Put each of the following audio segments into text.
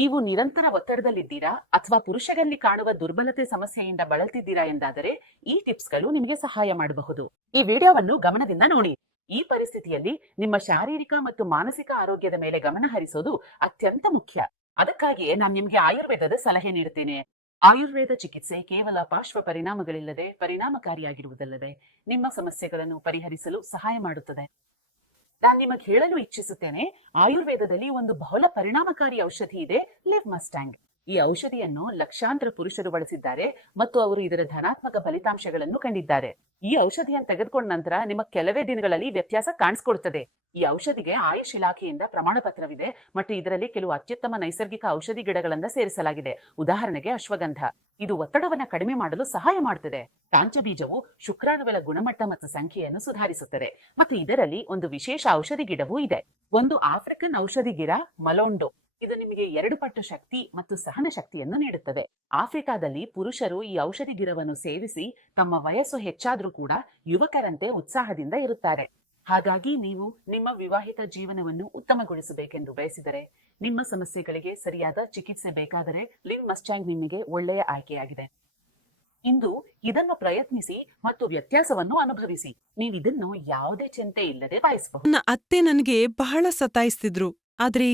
ನೀವು ನಿರಂತರ ಒತ್ತಡದಲ್ಲಿದ್ದೀರಾ ಅಥವಾ ಪುರುಷರಲ್ಲಿ ಕಾಣುವ ದುರ್ಬಲತೆ ಸಮಸ್ಯೆಯಿಂದ ಬಳಲ್ತಿದ್ದೀರಾ ಎಂದಾದರೆ ಈ ಟಿಪ್ಸ್ಗಳು ನಿಮಗೆ ಸಹಾಯ ಮಾಡಬಹುದು. ಈ ವಿಡಿಯೋವನ್ನು ಗಮನದಿಂದ ನೋಡಿ. ಈ ಪರಿಸ್ಥಿತಿಯಲ್ಲಿ ನಿಮ್ಮ ಶಾರೀರಿಕ ಮತ್ತು ಮಾನಸಿಕ ಆರೋಗ್ಯದ ಮೇಲೆ ಗಮನ ಹರಿಸೋದು ಅತ್ಯಂತ ಮುಖ್ಯ. ಅದಕ್ಕಾಗಿಯೇ ನಾನು ನಿಮಗೆ ಆಯುರ್ವೇದದ ಸಲಹೆ ನೀಡುತ್ತೇನೆ. ಆಯುರ್ವೇದ ಚಿಕಿತ್ಸೆ ಕೇವಲ ಪಾರ್ಶ್ವ ಪರಿಣಾಮಗಳಿಲ್ಲದೆ ಪರಿಣಾಮಕಾರಿಯಾಗಿರುವುದಲ್ಲದೆ ನಿಮ್ಮ ಸಮಸ್ಯೆಗಳನ್ನು ಪರಿಹರಿಸಲು ಸಹಾಯ ಮಾಡುತ್ತದೆ. ನಾನು ನಿಮಗೆ ಹೇಳಲು ಇಚ್ಛಿಸುತ್ತೇನೆ, ಆಯುರ್ವೇದದಲ್ಲಿ ಒಂದು ಬಹಳ ಪರಿಣಾಮಕಾರಿ ಔಷಧಿ ಇದೆ, ಲಿವ್ ಮಸ್ಟ್ಯಾಂಗ್. ಈ ಔಷಧಿಯನ್ನು ಲಕ್ಷಾಂತರ ಪುರುಷರು ಬಳಸಿದ್ದಾರೆ ಮತ್ತು ಅವರು ಇದರ ಧನಾತ್ಮಕ ಫಲಿತಾಂಶಗಳನ್ನು ಕಂಡಿದ್ದಾರೆ. ಈ ಔಷಧಿಯನ್ನು ತೆಗೆದುಕೊಂಡ ನಂತರ ನಿಮ್ಮ ಕೆಲವೇ ದಿನಗಳಲ್ಲಿ ವ್ಯತ್ಯಾಸ ಕಾಣಿಸಿಕೊಳ್ಳುತ್ತದೆ. ಈ ಔಷಧಿಗೆ ಆಯುಷ್ ಇಲಾಖೆಯಿಂದ ಪ್ರಮಾಣ ಪತ್ರವಿದೆ ಮತ್ತು ಇದರಲ್ಲಿ ಕೆಲವು ಅತ್ಯುತ್ತಮ ನೈಸರ್ಗಿಕ ಔಷಧಿ ಗಿಡಗಳನ್ನ ಸೇರಿಸಲಾಗಿದೆ. ಉದಾಹರಣೆಗೆ ಅಶ್ವಗಂಧ. ಇದು ಒತ್ತಡವನ್ನು ಕಡಿಮೆ ಮಾಡಲು ಸಹಾಯ ಮಾಡುತ್ತದೆ. ಕಾಂಚಬೀಜವು ಶುಕ್ರಾಣುಗಳ ಗುಣಮಟ್ಟ ಮತ್ತು ಸಂಖ್ಯೆಯನ್ನು ಸುಧಾರಿಸುತ್ತದೆ ಮತ್ತು ಇದರಲ್ಲಿ ಒಂದು ವಿಶೇಷ ಔಷಧಿ ಗಿಡವೂ ಇದೆ. ಒಂದು ಆಫ್ರಿಕನ್ ಔಷಧಿ ಗಿಡ ಮಲೋಂಡೋ. ಇದು ನಿಮಗೆ 2 ಪಟ್ಟು ಶಕ್ತಿ ಮತ್ತು ಸಹನ ಶಕ್ತಿಯನ್ನು ನೀಡುತ್ತದೆ. ಆಫ್ರಿಕಾದಲ್ಲಿ ಪುರುಷರು ಈ ಔಷಧಿ ಗಿಡವನ್ನು ಸೇವಿಸಿ ತಮ್ಮ ವಯಸ್ಸು ಹೆಚ್ಚಾದ್ರೂ ಕೂಡ ಯುವಕರಂತೆ ಉತ್ಸಾಹದಿಂದ ಇರುತ್ತಾರೆ. ಹಾಗಾಗಿ ನೀವು ನಿಮ್ಮ ವಿವಾಹಿತ ಜೀವನವನ್ನು ಉತ್ತಮಗೊಳಿಸಬೇಕೆಂದು ಬಯಸಿದರೆ, ನಿಮ್ಮ ಸಮಸ್ಯೆಗಳಿಗೆ ಸರಿಯಾದ ಚಿಕಿತ್ಸೆ ಬೇಕಾದರೆ ಲಿವ್ ಮಸ್ಟ್ಯಾಂಗ್ ನಿಮಗೆ ಒಳ್ಳೆಯ ಆಯ್ಕೆಯಾಗಿದೆ. ಇಂದು ಇದನ್ನು ಪ್ರಯತ್ನಿಸಿ ಮತ್ತು ವ್ಯತ್ಯಾಸವನ್ನು ಅನುಭವಿಸಿ. ನೀವು ಇದನ್ನು ಯಾವುದೇ ಚಿಂತೆ ಇಲ್ಲದೆ ಬಯಸಬಹುದು. ನನ್ನ ಅತ್ತೆ ನನಗೆ ಬಹಳ ಸತಾಯಿಸ್ತಿದ್ರು. ಆದ್ರೆ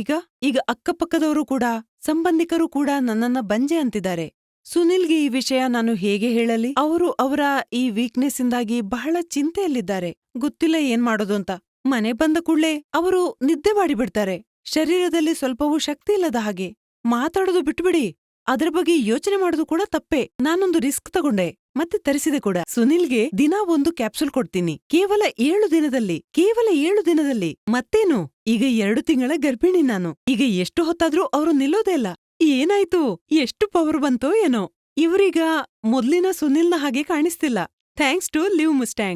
ಈಗ ಅಕ್ಕಪಕ್ಕದವರು ಕೂಡ, ಸಂಬಂಧಿಕರು ಕೂಡ ನನ್ನನ್ನ ಬಂಜೆ ಅಂತಿದ್ದಾರೆ. ಸುನಿಲ್ಗೆ ಈ ವಿಷಯ ನಾನು ಹೇಗೆ ಹೇಳಲಿ? ಅವರು ಅವರ ಈ ವೀಕ್ನೆಸ್ ಇಂದಾಗಿ ಬಹಳ ಚಿಂತೆಯಲ್ಲಿದ್ದಾರೆ. ಗೊತ್ತಿಲ್ಲ ಏನ್ ಮಾಡೋದು ಅಂತ. ಮನೆ ಬಂದ ಕೂಡ್ಲೇ ಅವರು ನಿದ್ದೆ ಮಾಡಿಬಿಡ್ತಾರೆ. ಶರೀರದಲ್ಲಿ ಸ್ವಲ್ಪವೂ ಶಕ್ತಿ ಇಲ್ಲದ ಹಾಗೆ. ಮಾತಾಡೋದು ಬಿಟ್ಬಿಡಿ. ಅದ್ರ ಬಗ್ಗೆ ಯೋಚನೆ ಮಾಡೋದು ಕೂಡ ತಪ್ಪೇ. ನಾನೊಂದು ರಿಸ್ಕ್ ತಗೊಂಡೆ ಮತ್ತೆ ತರಿಸಿದೆ ಕೂಡ. ಸುನಿಲ್ಗೆ ದಿನಾ ಒಂದು ಕ್ಯಾಪ್ಸೂಲ್ ಕೊಡ್ತೀನಿ, ಕೇವಲ 7 ದಿನದಲ್ಲಿ. ಮತ್ತೇನು, ಈಗ 2 ತಿಂಗಳ ಗರ್ಭಿಣಿ ನಾನು. ಈಗ ಎಷ್ಟು ಹೊತ್ತಾದ್ರೂ ಅವರು ನಿಲ್ಲೋದೇ ಇಲ್ಲ. ಏನಾಯ್ತು, ಎಷ್ಟು ಪವರ್ ಬಂತೋ ಏನೋ. ಇವರೀಗ ಮೊದ್ಲಿನ ಸುನಿಲ್ನ ಹಾಗೆ ಕಾಣಿಸ್ತಿಲ್ಲ. Thanks to Liv Mustang.